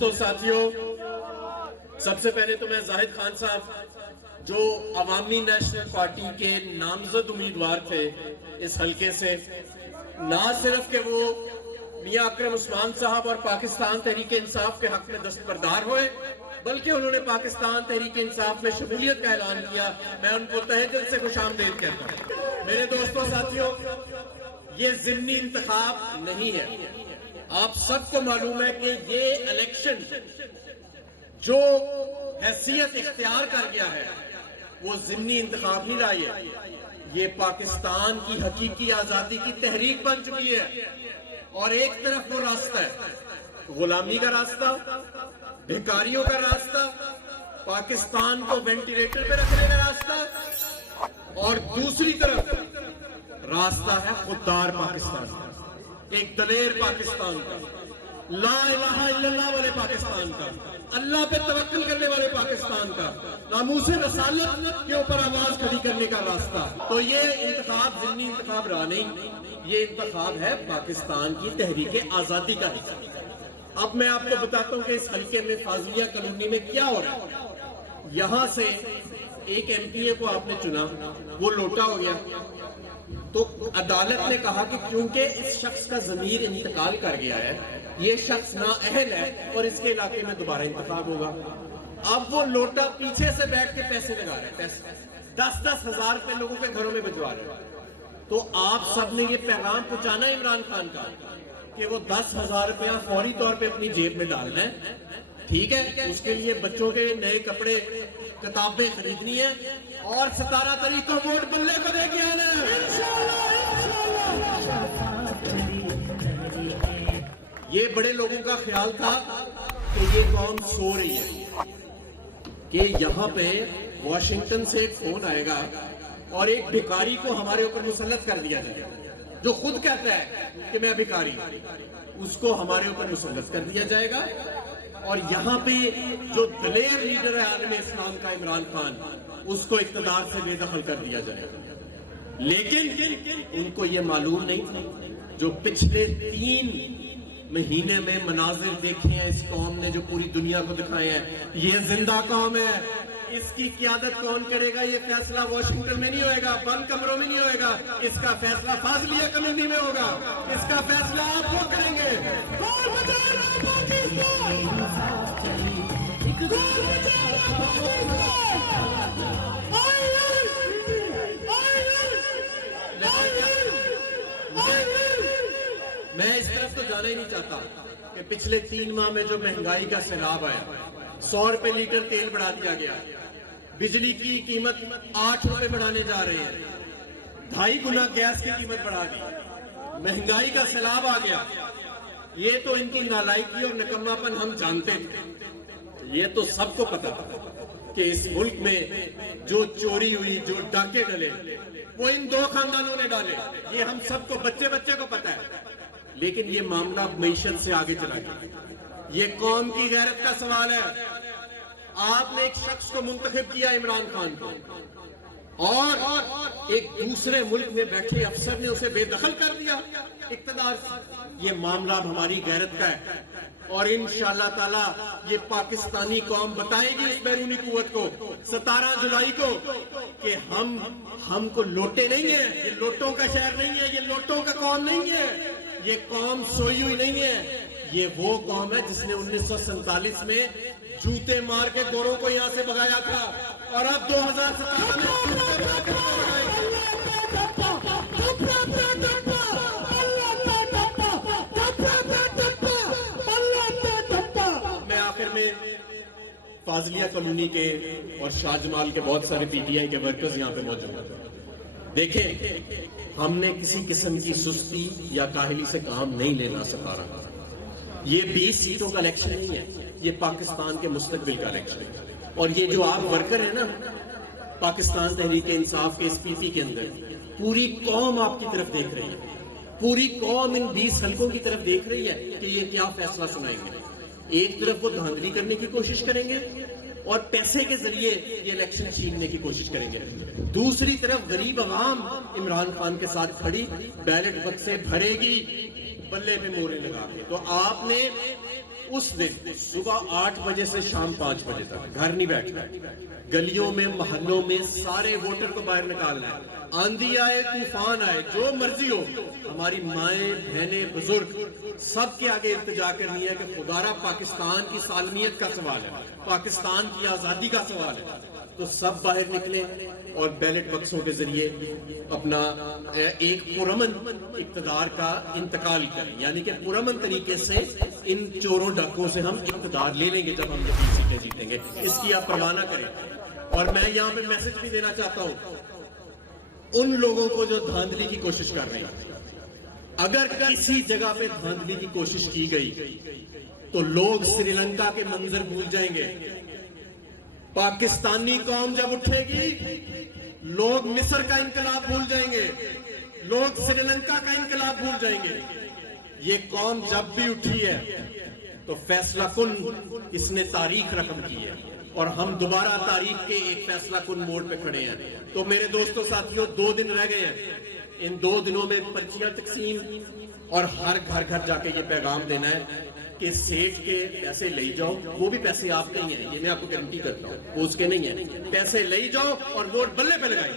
دوستوں ساتھیوں، سب سے پہلے تو میں زاہد خان صاحب جو عوامی نیشنل پارٹی کے نامزد امیدوار تھے اس حلقے سے، نہ صرف کہ وہ میاں اکرم عثمان صاحب اور پاکستان تحریک انصاف کے حق میں دستبردار ہوئے، بلکہ انہوں نے پاکستان تحریک انصاف میں شمولیت کا اعلان کیا. میں ان کو تہہ دل سے خوش آمدید کہتا ہوں. میرے دوستوں ساتھیوں، یہ ضمنی انتخاب نہیں ہے. آپ سب کو معلوم ہے کہ یہ الیکشن جو حیثیت اختیار کر گیا ہے وہ ضمنی انتخاب نہیں رہا ہے. یہ پاکستان کی حقیقی آزادی کی تحریک بن چکی ہے. اور ایک طرف وہ راستہ ہے غلامی کا راستہ، بھکاریوں کا راستہ، پاکستان کو وینٹیلیٹر پہ رکھنے کا راستہ، اور دوسری طرف راستہ ہے خوددار پاکستان کا، ایک دلیر پاکستان کا، لا الہ الا اللہ والے پاکستان کا، اللہ پہ توکل کرنے والے پاکستان کا، ناموس رسالت کے اوپر آواز کھڑی کرنے کا راستہ. تو یہ انتخاب ضمنی انتخاب رہا نہیں، یہ انتخاب ہے پاکستان کی تحریک آزادی کا حصہ. اب میں آپ کو بتاتا ہوں کہ اس حلقے میں فاضلیہ کالونی میں کیا ہو رہا ہے. یہاں سے ایک ایم پی اے کو آپ نے چنا، وہ لوٹا ہو گیا، تو عدالت نے کہا کہ کیونکہ اس شخص کا ضمیر انتقال کر گیا ہے، یہ شخص نااہل ہے اور اس کے علاقے میں دوبارہ انتخاب ہوگا. اب وہ لوٹا پیچھے سے بیٹھ کے پیسے لگا رہے ہیں، پیسے 10-10 ہزار روپے لوگوں کے گھروں میں بھجوا رہے ہیں. تو آپ سب نے یہ پیغام پہنچانا ہے عمران خان کا کہ وہ 10,000 روپیہ فوری طور پہ اپنی جیب میں ڈالنا ہے. ٹھیک ہے، اس کے لیے بچوں کے نئے کپڑے، کتابیں خریدنی ہیں، اور 17 تاریخ کو ووٹ بلے کو دے کے آنا ہے. یہ بڑے لوگوں کا خیال تھا کہ یہ قوم سو رہی ہے، کہ یہاں پہ واشنگٹن سے ایک فون آئے گا اور ایک بھکاری کو ہمارے اوپر مسلط کر دیا جائے گا، جو خود کہتا ہے کہ میں بھکاری ہوں، اس کو ہمارے اوپر مسلط کر دیا جائے گا. اور یہاں پہ جو دلیر لیڈر ہے عالم اسلام کا عمران خان، اس کو اقتدار سے بے دخل کر دیا جائے گا. لیکن ان کو یہ معلوم نہیں تھا جو پچھلے 3 مہینے میں مناظر دیکھے ہیں اس قوم نے، جو پوری دنیا کو دکھائے ہیں. یہ زندہ قوم ہے، اس کی قیادت کون کرے گا؟ یہ فیصلہ واشنگٹن میں نہیں ہوئے گا، بند کمروں میں نہیں ہوئے گا، اس کا فیصلہ فاضلیہ کمیونٹی میں ہوگا. اس کا فیصلہ آپ وہ کریں گے. میں اس طرف تو جانا ہی نہیں چاہتا کہ پچھلے 3 ماہ میں جو مہنگائی کا سیلاب آیا، 100 روپے لیٹر تیل بڑھا دیا گیا، بجلی کی قیمت 8 روپے بڑھانے جا رہے ہیں، 2.5 گنا گیس کی قیمت بڑھا گئی، مہنگائی کا سیلاب آ گیا. یہ تو ان کی نالائکی اور نکماپن ہم جانتے تھے. یہ تو سب کو پتا کہ اس ملک میں جو چوری ہوئی، جو ڈاکے ڈلے، وہ ان 2 خاندانوں نے ڈالے. یہ ہم سب کو، بچے بچے کو پتا ہے. لیکن یہ معاملہ معیشت سے آگے چلا گیا. یہ قوم کی غیرت کا سوال ہے. آپ نے ایک شخص کو منتخب کیا، عمران خان کو، اور ایک دوسرے ملک میں بیٹھے افسر نے اسے بے دخل کر دیا اقتدار سے. یہ معاملہ اب ہماری غیرت کا ہے، اور انشاءاللہ تعالی یہ پاکستانی قوم بتائے گی اس بیرونی قوت کو 17 جولائی کو کہ ہم کو لوٹے نہیں ہیں. یہ لوٹوں کا شہر نہیں ہے، یہ لوٹوں کا قوم نہیں ہے، یہ قوم سوئی ہوئی نہیں ہے. یہ وہ قوم ہے جس نے 1947 میں جوتے مار کے گوروں کو یہاں سے بھگایا تھا، اور اب 2017 میں آخر میں فاضلیہ کالونی کے اور شاہ جمال کے بہت سارے پی ٹی آئی کے ورکرز یہاں پہ موجود ہیں. دیکھیں، ہم نے کسی قسم کی سستی یا کاہلی سے کام نہیں لینا سکھا رہا. یہ 20 سیٹوں کا الیکشن نہیں ہے، یہ پاکستان کے مستقبل کا الیکشن ہے. اور یہ جو آپ ورکر ہیں نا پاکستان تحریک انصاف کے اس پی پی کے اندر، پوری قوم آپ کی طرف دیکھ رہی ہے. پوری قوم ان 20 حلقوں کی طرف دیکھ رہی ہے کہ یہ کیا فیصلہ سنائیں گے. ایک طرف وہ دھاندلی کرنے کی کوشش کریں گے اور پیسے کے ذریعے یہ الیکشن چھیننے کی کوشش کریں گے. دوسری طرف غریب عوام عمران خان کے ساتھ کھڑی بیلٹ بکسے بھرے گی بلے پہ مورے لگا کے. تو آپ نے اس دن صبح 8 بجے سے شام 5 بجے تک گھر نہیں بیٹھنا، گلیوں میں محلوں میں سارے ووٹر کو باہر نکالنا ہے، آندھی آئے طوفان آئے جو مرضی ہو، ہماری مائیں بہنیں بزرگ سب کے آگے التجا کرنی ہے کہ خدارا پاکستان کی سالمیت کا سوال ہے، پاکستان کی آزادی کا سوال ہے، تو سب باہر نکلیں اور بیلٹ بکسوں کے ذریعے اپنا ایک پرامن اقتدار کا انتقال کریں، یعنی کہ پرامن طریقے سے ان چوروں ڈاکوں سے ہم اقتدار لے لیں گے جب ہم 20 سیٹیں جیتیں گے، اس کی آپ پرواہ نہ کریں۔ اور میں یہاں پہ میسج بھی دینا چاہتا ہوں ان لوگوں کو جو دھاندلی کی کوشش کر رہے ہیں، اگر کسی جگہ پہ دھاندلی کی کوشش کی گئی تو لوگ سری لنکا کے منظر بھول جائیں گے، پاکستانی قوم جب اٹھے گی لوگ مصر کا انقلاب بھول جائیں گے، لوگ سری لنکا کا انقلاب بھول جائیں گے۔ یہ قوم جب بھی اٹھی ہے تو فیصلہ کن اس نے تاریخ رقم کی ہے، اور ہم دوبارہ تاریخ کے ایک فیصلہ کن موڑ پہ کھڑے ہیں۔ تو میرے دوستوں ساتھیوں 2 دن رہ گئے ہیں، ان 2 دنوں میں پرچیاں تقسیم اور ہر گھر گھر جا کے یہ پیغام دینا ہے کہ سیٹ کے پیسے لے جاؤ، وہ بھی پیسے آپ کے ہی ہیں، یہ میں آپ کو گارنٹی کرتا ہوں، وہ اس کے نہیں ہیں، پیسے لے جاؤ اور ووٹ بلے پہ لگائیں۔